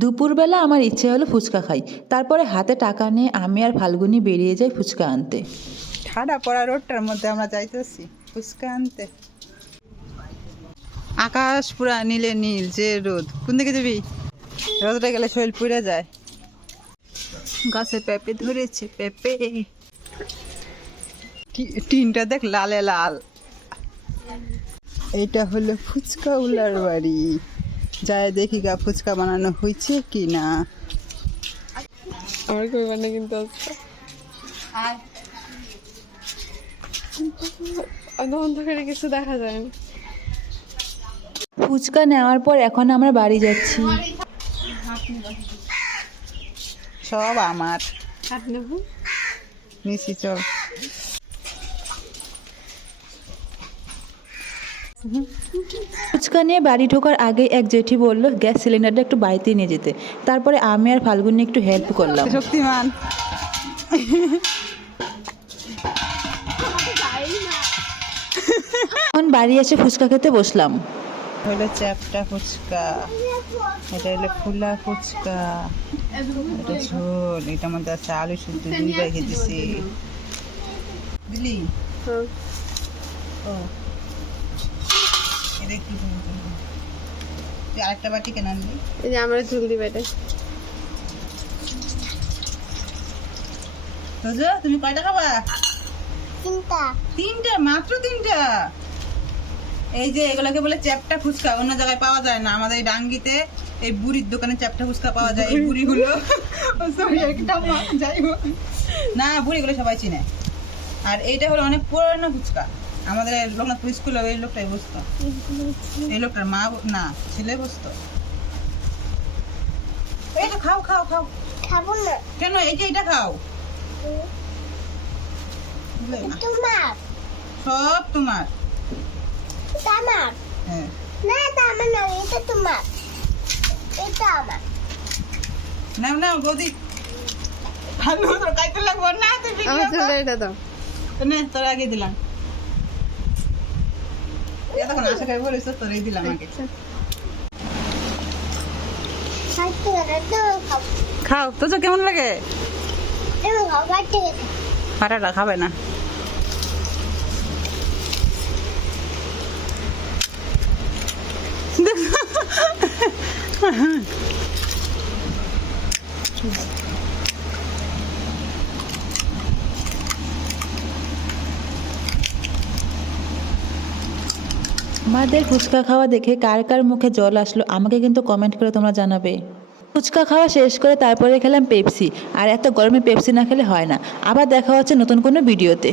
দুপুরবেলা আমার ইচ্ছে হলো ফুচকা খাই। তারপরে হাতে টাকা নিয়ে আমি আর ফাল্গুনি বেরিয়ে যাই ফুচকা আনতে। ঠাডা পড়া রোডটার মধ্যে আমরা যাইতেছি ফুচকা আনতে। আকাশ পুরা নীলে নীল, যে রোদ। কোন দিকে যাবি? রোদটা গেলে শরীর পুড়ে যায়। গাছে পেঁপে ধরেছে, পেঁপে। টিনটা দেখ লালে লাল। এইটা হলো ফুচকা উলার বাড়ি। যায় দেখি গা ফুচকা বানানো হয়েছে কি না। আমার কই বানা কিন্তু আসছে অন্ধকারে কিছু দেখা যায় না। ফুচকা নেওয়ার পর এখন আমরা বাড়ি যাচ্ছি। সব আমার হাত নেব। নিচি, চল। ফুচকা নিয়ে বাড়ি ঢোকার আগে এক জেঠি বলল গ্যাস সিলিন্ডারটা একটু বাড়িতে নিয়ে যেতে। তারপরে আমি আর ফাল্গুনি একটু হেল্প করলাম। শক্তিমান। এখন বাড়ি এসে ফুচকা খেতে বসলাম। হলো চ্যাপটা ফুচকা, এটা হলো ফুলা ফুচকা, এটা ঝোল, এটার মধ্যে আছে আলু সুদ্ধ, দুইবার খেতেছি। দিলি? ও এটা কি ঝোল? তুই আরেকটা বাটি কেন আনলি? এই যে আমরা ঝুল দিবে এটা। তোজো, তুমি কয়টা খাবা? তিনটা। তিনটা? মাত্র তিনটা? এই যে এগুলোকে বলে চ্যাপটা ফুচকা, অন্য জায়গায় পাওয়া যায় না। আমাদের এই ডাঙ্গিতে এই বুড়ির দোকানে চ্যাপটা ফুচকা পাওয়া যায়। এই বুড়িগুলো যাই হোক না, বুড়িগুলো সবাই চিনে। আর এইটা হলো অনেক পুরনো ফুচকা। আমাদের লোকনাথপুর স্কুলে এই লোকটাই বসতো। এই লোকটার মা না ছেলে বসতো। এইটা খাও খাও খাও। খাবো না। কেন? এই যে এটা খাও। তোমার। সব তোমার। এটা আমার। হ্যাঁ। না, এটা আমার না, এটা তোমার। এটা আমার। নাও নাও বৌদি। ভালো তোর খাইতে লাগবো না, তুই আমার ঝুল এটা দাও। নে, তোর আগে দিলাম। এতক্ষণ আশা করে বলিস, তোরই দিলাম আগে। খাইতে গেলে তুমি খাও। খাও। তো কেমন লাগে? তুমি খাও, খাইতে গেলে। ফাটাটা খাবে না। আমাদের ফুচকা খাওয়া দেখে কার কার মুখে জল আসলো আমাকে কিন্তু কমেন্ট করে তোমরা জানাবে। ফুচকা খাওয়া শেষ করে তারপরে খেলাম পেপসি। আর এত গরমে পেপসি না খেলে হয় না। আবার দেখা হচ্ছে নতুন কোনো ভিডিওতে।